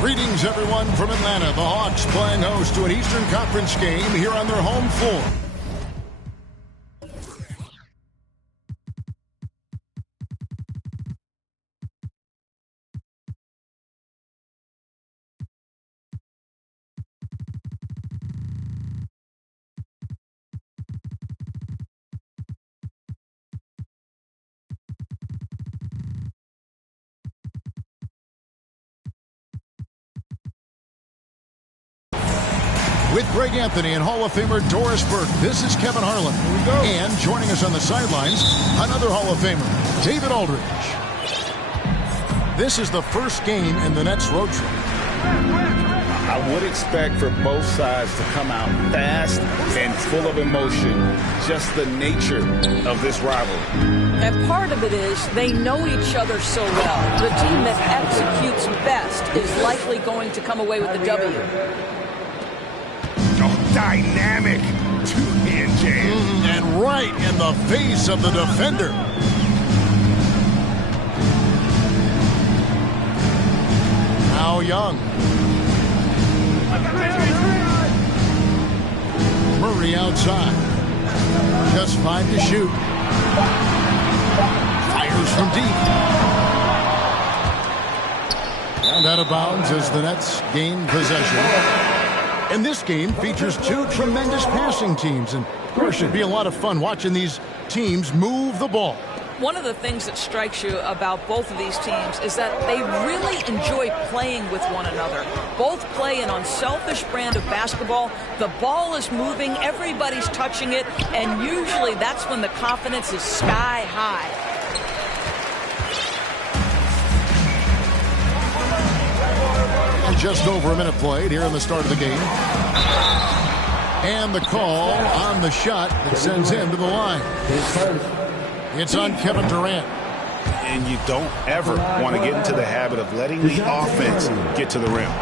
Greetings, everyone, from Atlanta. The Hawks playing host to an Eastern Conference game here on their home floor. With Greg Anthony and Hall of Famer Doris Burke, this is Kevin Harlan. Here we go. And joining us on the sidelines, another Hall of Famer, David Aldridge. This is the first game in the Nets road trip. I would expect for both sides to come out fast and full of emotion, just the nature of this rivalry. And part of it is they know each other so well. The team that executes best is likely going to come away with the W. Dynamic two-hand jam. And right in the face of the defender. Now Young. Murray outside. Just 5 to shoot. Fires from deep. And out of bounds as the Nets gain possession. And this game features two tremendous passing teams, and there should be a lot of fun watching these teams move the ball. One of the things that strikes you about both of these teams is that they really enjoy playing with one another. Both play an unselfish brand of basketball. The ball is moving, everybody's touching it, and usually that's when the confidence is sky high. Just over a minute played here in the start of the game. And the call on the shot that sends him to the line. It's on Kevin Durant. And you don't ever want to get into the habit of letting the offense get to the rim.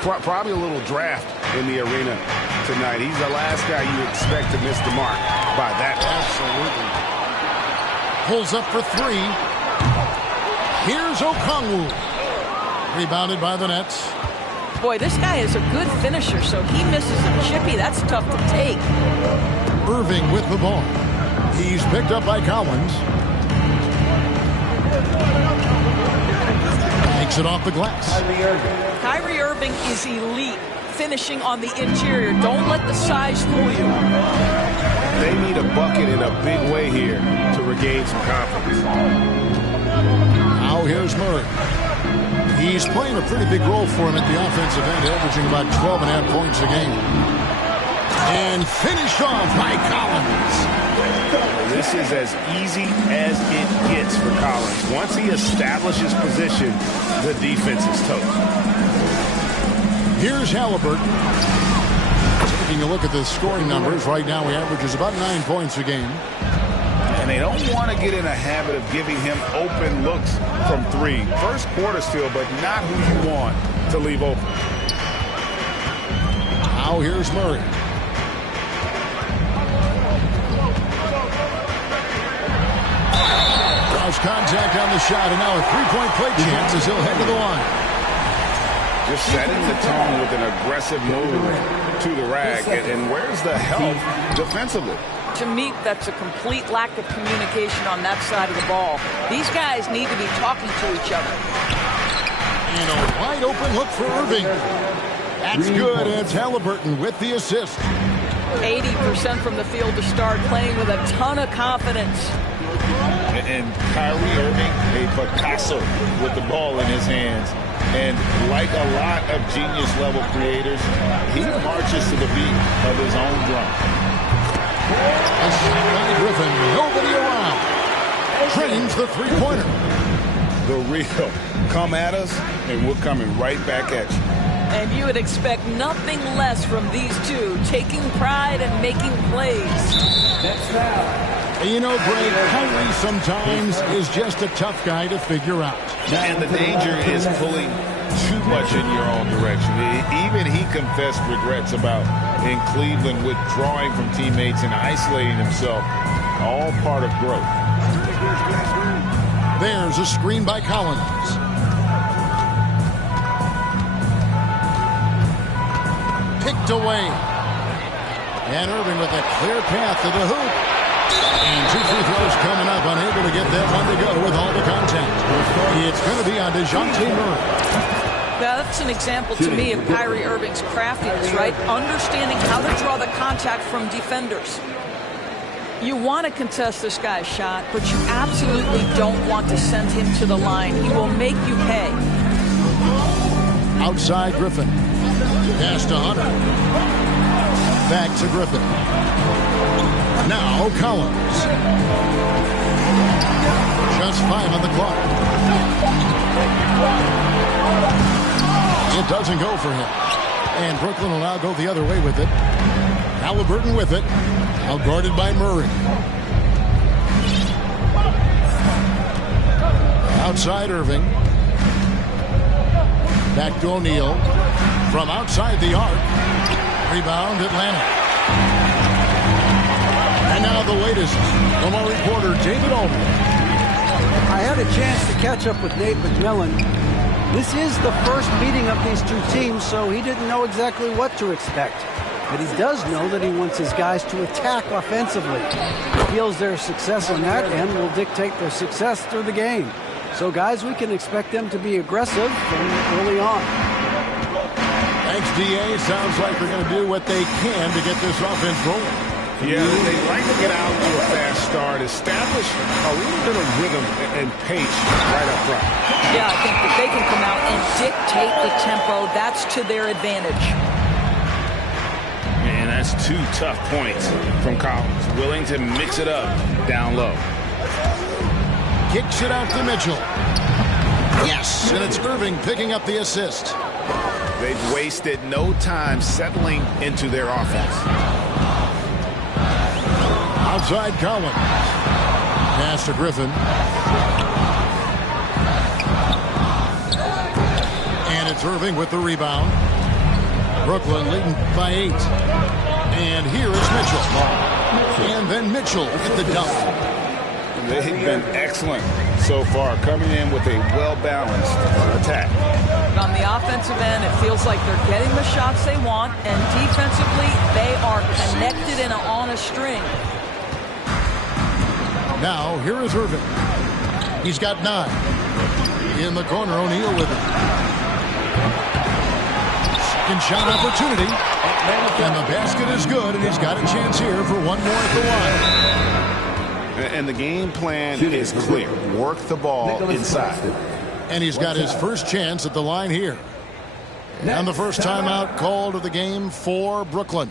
Probably a little draft in the arena tonight. He's the last guy you expect to miss the mark by that. Absolutely. Pulls up for three. Here's Okongwu. Rebounded by the Nets. Boy, this guy is a good finisher, so he misses a chippy. That's tough to take. Irving with the ball. He's picked up by Collins. Takes it off the glass. Kyrie Irving is elite, finishing on the interior. Don't let the size fool you. They need a bucket in a big way here to regain some confidence. Now here's Murray. He's playing a pretty big role for him at the offensive end, averaging about 12.5 points a game. And finished off by Collins. This is as easy as it gets for Collins. Once he establishes position, the defense is toast. Here's Halliburton. Taking a look at the scoring numbers, right now he averages about 9 points a game. And they don't want to get in a habit of giving him open looks from three. First quarter still, but not who you want to leave open. Now here's Murray. Draws contact on the shot, and now a three-point play chance as he'll head to the line. Just setting the tone with an aggressive move to the rack. And where's the help defensively? To me, that's a complete lack of communication on that side of the ball. These guys need to be talking to each other. And a wide open look for Irving. That's good, and it's Halliburton with the assist. 80% from the field to start, playing with a ton of confidence. And Kyrie Irving, a Picasso with the ball in his hands. And like a lot of genius-level creators, he marches to the beat of his own drum. Griffin, nobody around. Trains the three-pointer. The real. Come at us, and we're coming right back at you. And you would expect nothing less from these two, taking pride and making plays. Next foul. You know, Greg, Kyrie sometimes is just a tough guy to figure out. And the danger is pulling too much in your own direction. Even he confessed regrets about in Cleveland withdrawing from teammates and isolating himself. All part of growth. There's a screen by Collins. Picked away. And Irving with a clear path to the hoop. And 2 free throws coming up, unable to get that one to go with all the contact. It's going to be on DeJounte Murray. That's an example to me of Kyrie Irving's craftiness, right? Understanding how to draw the contact from defenders. You want to contest this guy's shot, but you absolutely don't want to send him to the line. He will make you pay. Outside Griffin. Pass to Hunter. Back to Griffin. Now Collins. Just 5 on the clock. It doesn't go for him. And Brooklyn will now go the other way with it. Halliburton with it. Out guarded by Murray. Outside Irving. Back to O'Neal. From outside the arc. Rebound Atlanta. And now the latest from our reporter David Aldridge. I had a chance to catch up with Nate McMillan. This is the first meeting of these two teams, so he didn't know exactly what to expect. But he does know that he wants his guys to attack offensively. He feels their success on that end will dictate their success through the game. So, guys, we can expect them to be aggressive from early on. Thanks, D.A. Sounds like they're going to do what they can to get this offense rolling. Yeah, they like to get out to a fast start, establish a little bit of rhythm and pace right up front. Yeah, I think that they can come out and dictate the tempo. That's to their advantage. And that's 2 tough points from Collins. Willing to mix it up down low. Kicks it out to Mitchell. Yes, and it's Irving picking up the assist. They've wasted no time settling into their offense. Outside Collins. Pass to Griffin. And it's Irving with the rebound. Brooklyn leading by 8. And here is Mitchell. And then Mitchell at the dunk. They've been excellent so far, coming in with a well-balanced attack. But on the offensive end, it feels like they're getting the shots they want, and defensively, they are connected and on a string. Now, here is Irving. He's got 9. In the corner, O'Neal with it. Second shot opportunity. And the basket is good, and he's got a chance here for one more at the line. And the game plan is clear. Work the ball inside. And he's got his first chance at the line here. And the first timeout called of the game for Brooklyn.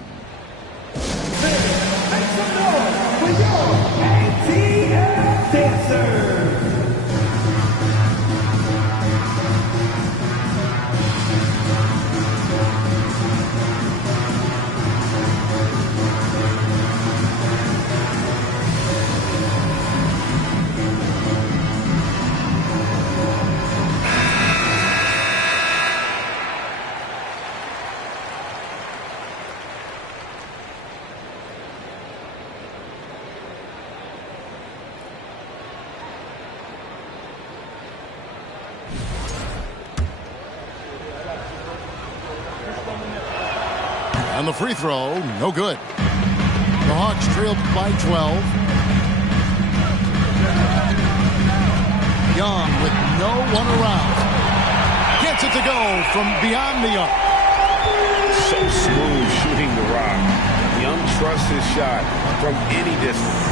And the free throw, no good. The Hawks trailed by 12. Young with no one around. Gets it to go from beyond the arc. So smooth shooting the rock. Young trusts his shot from any distance.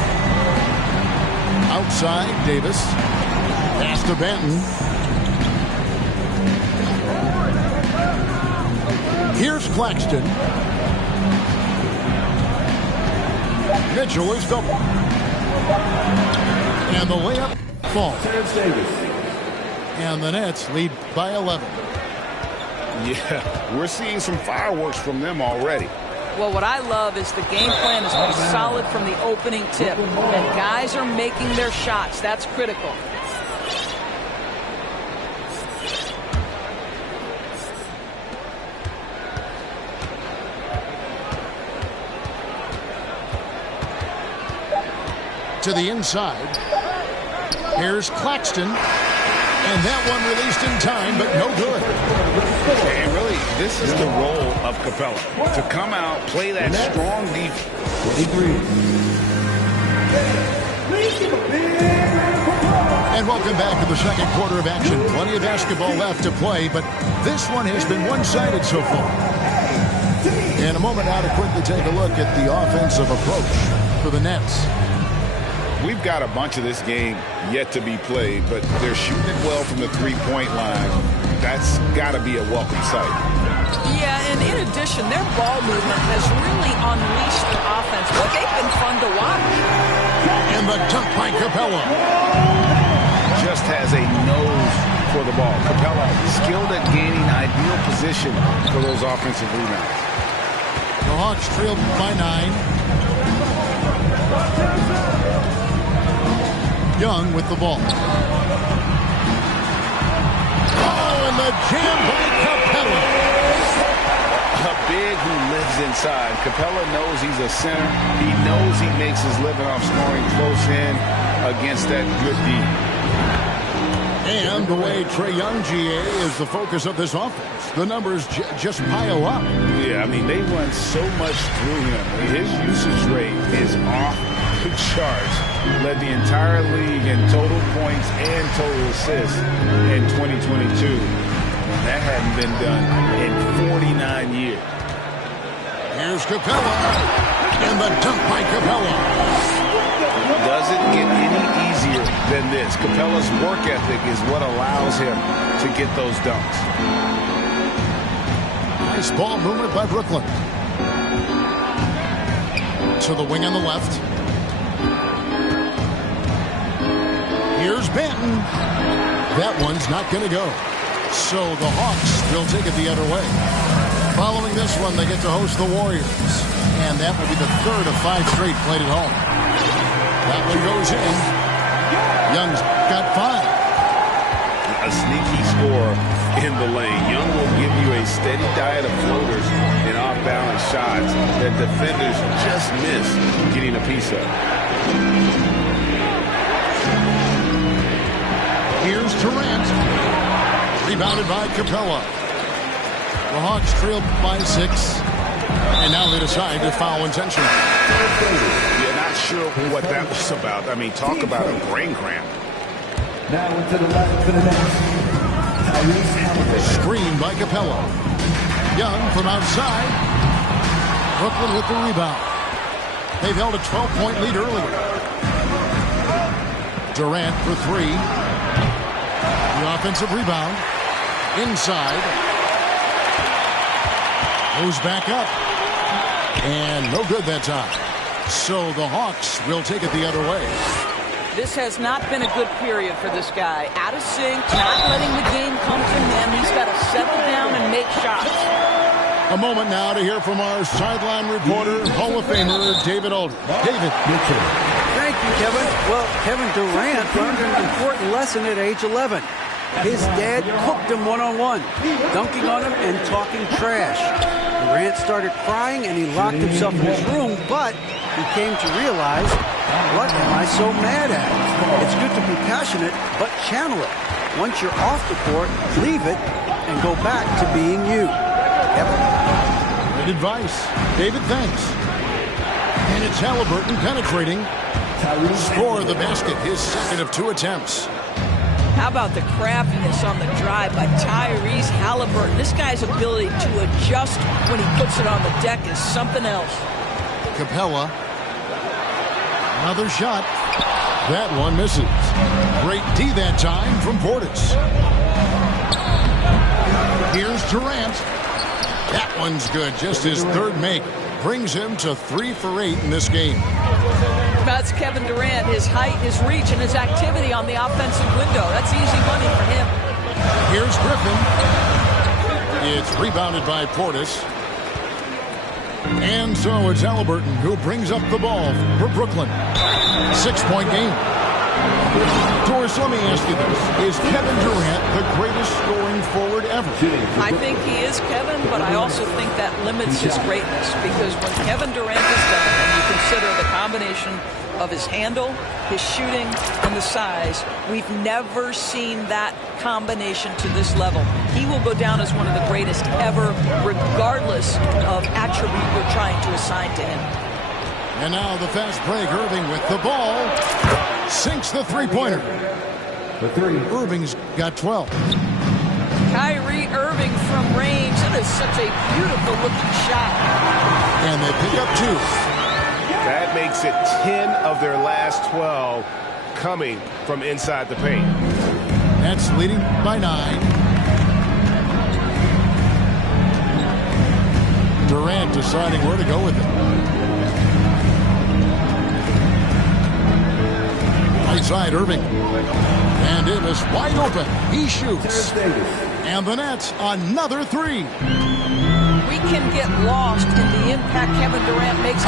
Outside, Davis. Pass to Benton. Here's Claxton. Mitchell is double. And the layup falls. And the Nets lead by 11. Yeah, we're seeing some fireworks from them already. Well, what I love is the game plan has been solid from the opening tip. And guys are making their shots. That's critical. To the inside. Here's Claxton. And that one released in time, but no good. And really, this is the role of Capella. To come out, play that strong defense. And welcome back to the second quarter of action. Plenty of basketball left to play, but this one has been one-sided so far. In a moment now to quickly take a look at the offensive approach for the Nets. We've got a bunch of this game yet to be played, but they're shooting it well from the three-point line. That's got to be a welcome sight. Yeah, and in addition, their ball movement has really unleashed their offense. Well, they've been fun to watch. And the dunk by Capella. Just has a nose for the ball. Capella skilled at gaining ideal position for those offensive rebounds. The Hawks trailed by 9. Young with the ball. Oh, and the jam by Capella. A big who lives inside. Capella knows he's a center. He knows he makes his living off scoring close in against that good D. And the way Trae Young, GA, is the focus of this offense. The numbers just pile up. Yeah, I mean, they run so much through him. His usage rate is off the charts. Led the entire league in total points and total assists in 2022. That hadn't been done in 49 years. Here's Capella. And the dunk by Capella. Doesn't get any easier than this. Capella's work ethic is what allows him to get those dunks. Nice ball movement by Brooklyn. To the wing on the left. Here's Benton. That one's not going to go. So the Hawks will take it the other way. Following this one, they get to host the Warriors. And that will be the third of 5 straight played at home. That one goes in. Young's got 5. A sneaky score in the lane. Young will give you a steady diet of floaters and off-balance shots that defenders just miss getting a piece of. Here's Durant. Rebounded by Capella. The Hawks trailed by 6. And now they decide to foul intentionally. Yeah, not sure what that was about. I mean, talk about a brain cramp. Now into the left for the Nets. Tyrese Halliburton. Screen by Capella. Young from outside. Brooklyn with the rebound. They've held a 12-point lead earlier. Durant for 3. The offensive rebound. Inside. Goes back up. And no good that time. So the Hawks will take it the other way. This has not been a good period for this guy. Out of sync, not letting the game come to him. He's got to settle down and make shots. A moment now to hear from our sideline reporter, Hall of Famer David Aldridge. David. Thank you, Kevin. Well, Kevin Durant learned an important lesson at age 11. His dad cooked him one-on-one, dunking on him and talking trash. Durant started crying and he locked himself in his room, but he came to realize, what am I so mad at? It's good to be passionate, but channel it. Once you're off the court, leave it and go back to being you. Good advice. David, thanks. And it's Halliburton penetrating. Score the basket, his second of 2 attempts. How about the craftiness on the drive by Tyrese Halliburton? This guy's ability to adjust when he puts it on the deck is something else. Capella. Another shot. That one misses. Great D that time from Portis. Here's Durant. That one's good. Just his third make. Brings him to 3 for 8 in this game. That's Kevin Durant. His height, his reach, and his activity on the offensive window. That's easy money for him. Here's Griffin. It's rebounded by Portis. And so it's Halliburton who brings up the ball for Brooklyn. 6-point game. Doris, let me ask you this. Is Kevin Durant the greatest scoring forward ever? I think he is, Kevin, but I also think that limits his greatness, because when Kevin Durant is done, and you consider the combination of his handle, his shooting, and the size, we've never seen that combination to this level. He will go down as one of the greatest ever, regardless of attribute you're trying to assign to him. And now the fast break. Irving with the ball. Sinks the three-pointer. Irving's got 12. Kyrie Irving from range. It is such a beautiful-looking shot. And they pick up 2. That makes it 10 of their last 12 coming from inside the paint. Nets leading by 9. Durant deciding where to go with it. Right side, Irving. And Davis wide open. He shoots. And the Nets another 3. We can get lost in the impact Kevin Durant makes.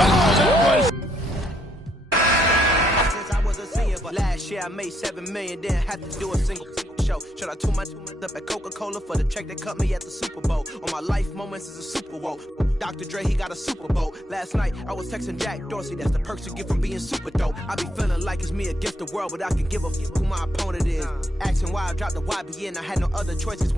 Last year I made $7 million, didn't have to do a single show. Should I too much up at Coca-Cola for the check that cut me at the Super Bowl? All my life moments is a Super Bowl. Dr. Dre, he got a Super Bowl. Last night I was texting Jack Dorsey. That's the perks you get from being super dope. I be feeling like it's me against the world, but I can give a fuck who my opponent is. Asking why I dropped the YBN, I had no other choices.